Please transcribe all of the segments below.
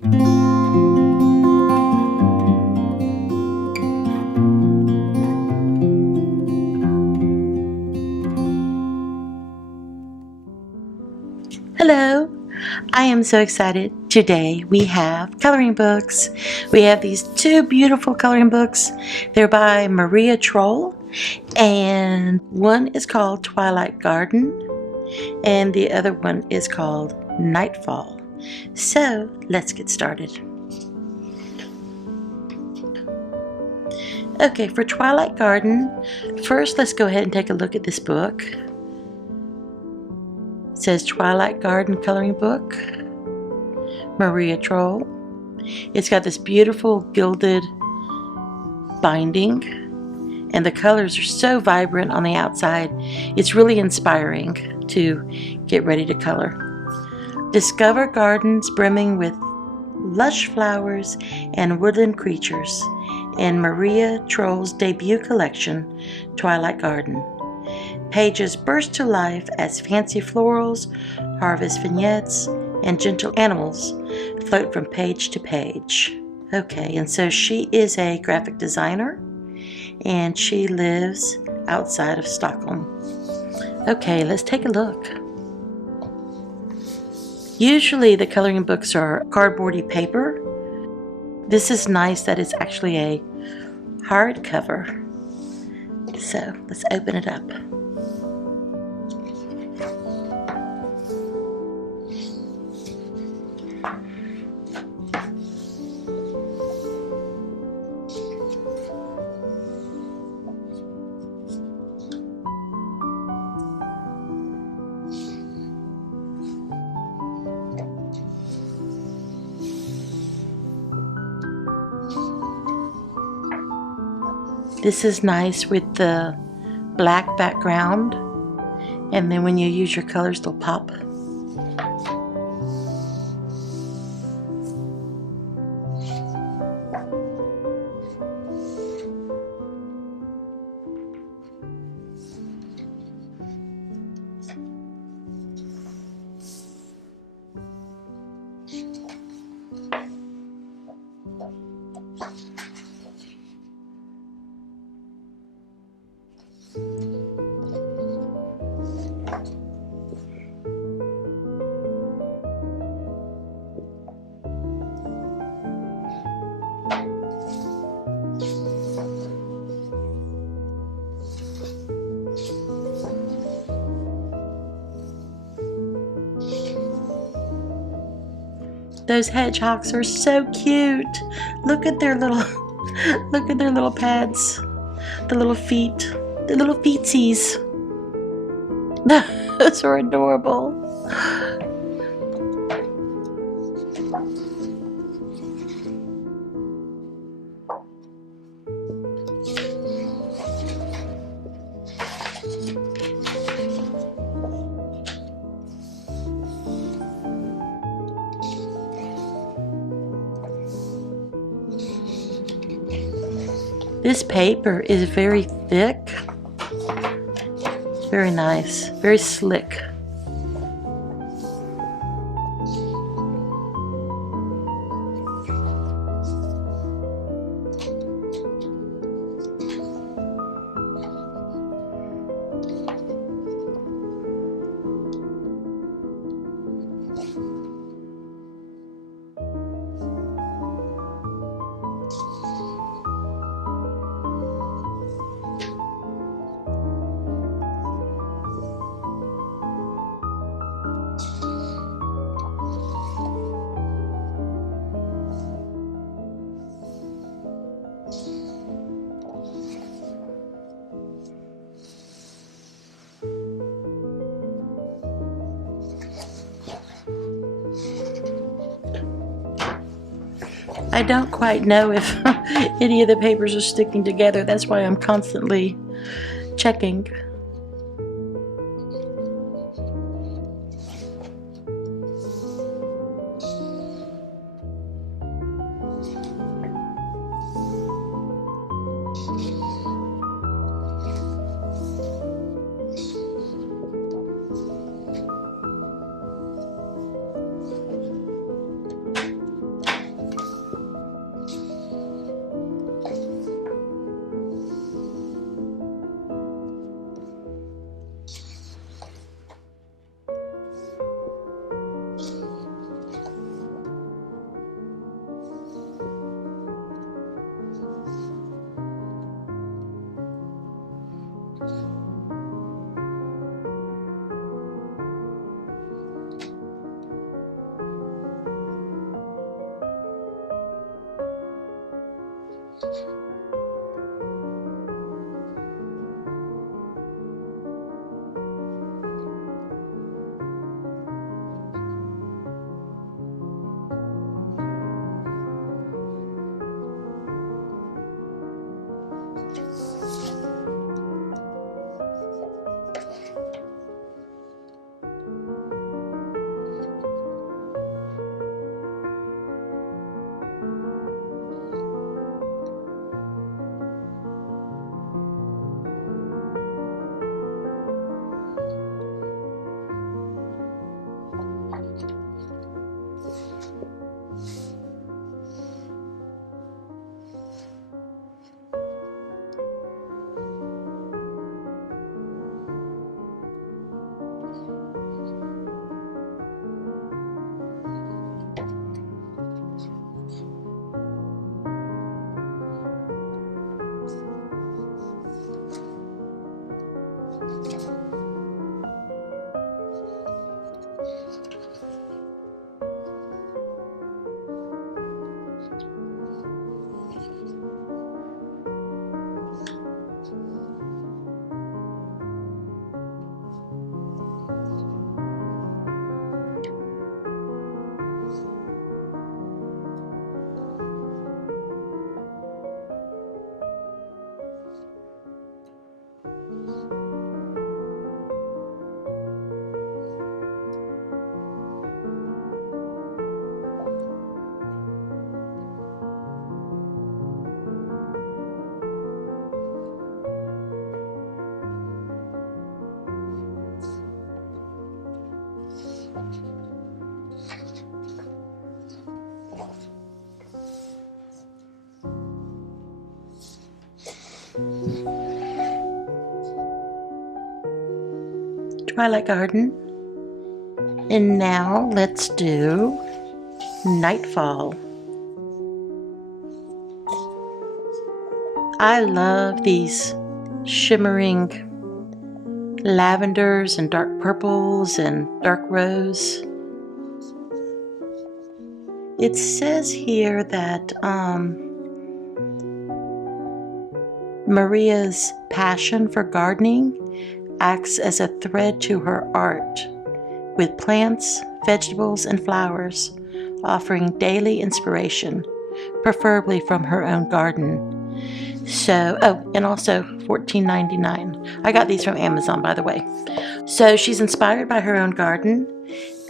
Hello, I am so excited. Today we have coloring books. We have these two beautiful coloring books. They're by Maria Trolle, and one is called Twilight Garden and the other one is called Nightfall. So let's get started. Okay, for Twilight Garden, first let's go ahead and take a look at this book. It says Twilight Garden Coloring Book, Maria Trolle. It's got this beautiful gilded binding, and the colors are so vibrant on the outside. It's really inspiring to get ready to color. Discover gardens brimming with lush flowers and woodland creatures in Maria Trolle's debut collection, Twilight Garden. Pages burst to life as fancy florals, harvest vignettes, and gentle animals float from page to page. Okay, and so she is a graphic designer, and she lives outside of Stockholm. Okay, let's take a look. Usually the coloring books are cardboardy paper. This is nice that it's actually a hardcover. So let's open it up. This is nice with the black background, and then when you use your colors, they'll pop. Those hedgehogs are so cute. Look at their little look at their little pads. The little feet. The little feetsies. Those are adorable. This paper is very thick, very nice, very slick. I don't quite know if any of the papers are sticking together. That's why I'm constantly checking. Twilight Garden. And now let's do Nightfall. I love these shimmering lavenders and dark purples and dark rose. It says here that Maria's passion for gardening acts as a thread to her art, with plants, vegetables, and flowers, offering daily inspiration, preferably from her own garden. So, and also $14.99. I got these from Amazon, by the way. So she's inspired by her own garden,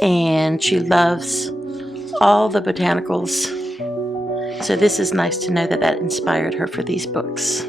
and she loves all the botanicals. So this is nice to know that that inspired her for these books.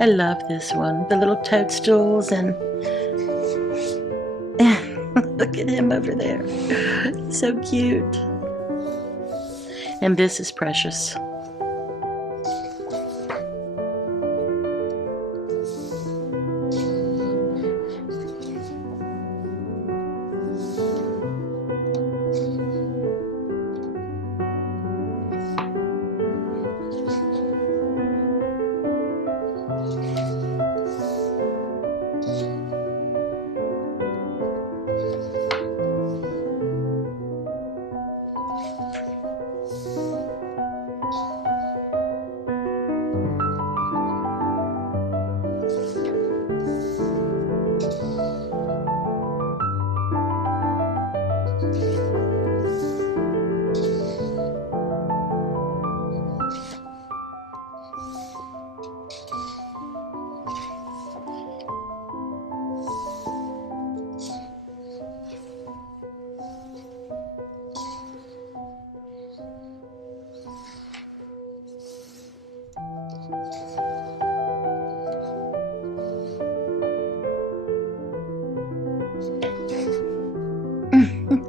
I love this one. The little toadstools and look at him over there. So cute. And this is precious.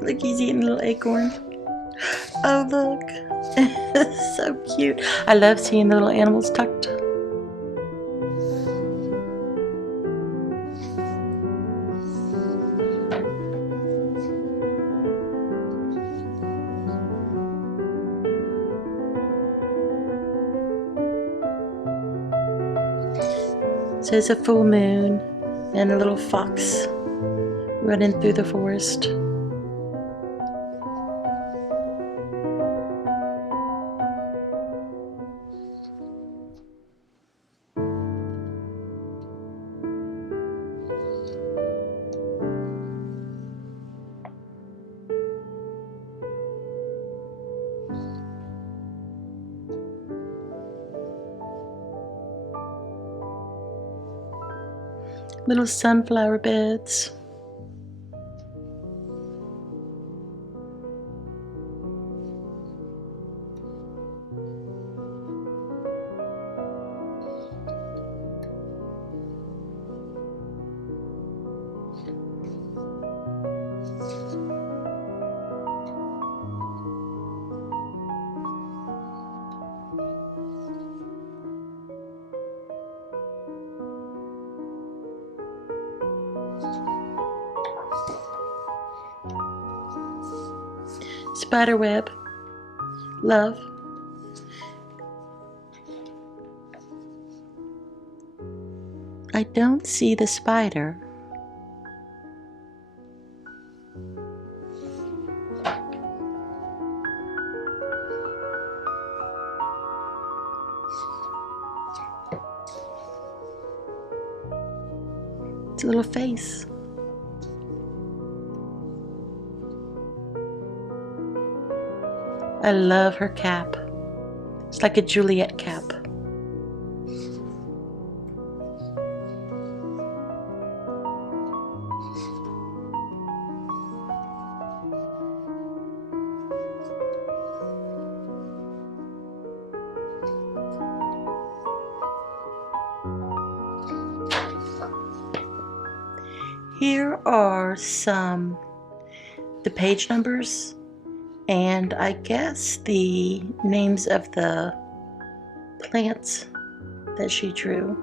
Look, he's eating a little acorn. Oh, look. So cute. I love seeing the little animals tucked. So there's a full moon and a little fox running through the forest. Little sunflower beds. Spider web. Love. I don't see the spider. It's a little face. I love her cap. It's like a Juliet cap. Here are the page numbers and I guess the names of the plants that she drew,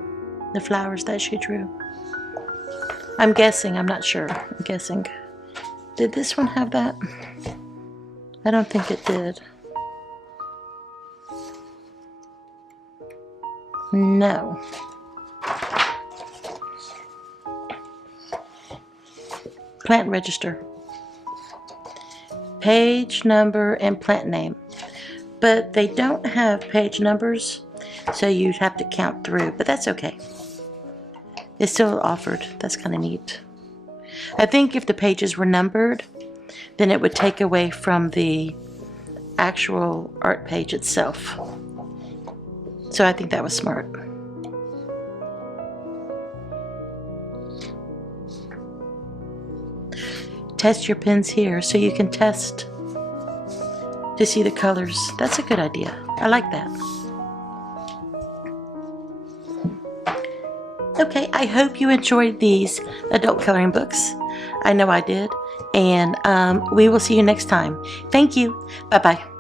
the flowers that she drew. I'm guessing, I'm not sure, I'm guessing. Did this one have that? I don't think it did. No. Plant register. Page number and plant name. But they don't have page numbers, so you'd have to count through, but that's okay. It's still offered. That's kind of neat. I think if the pages were numbered, then it would take away from the actual art page itself. So I think that was smart. Test your pens here so you can test to see the colors. That's a good idea. I like that. Okay, I hope you enjoyed these adult coloring books. I know I did. And we will see you next time. Thank you. Bye-bye.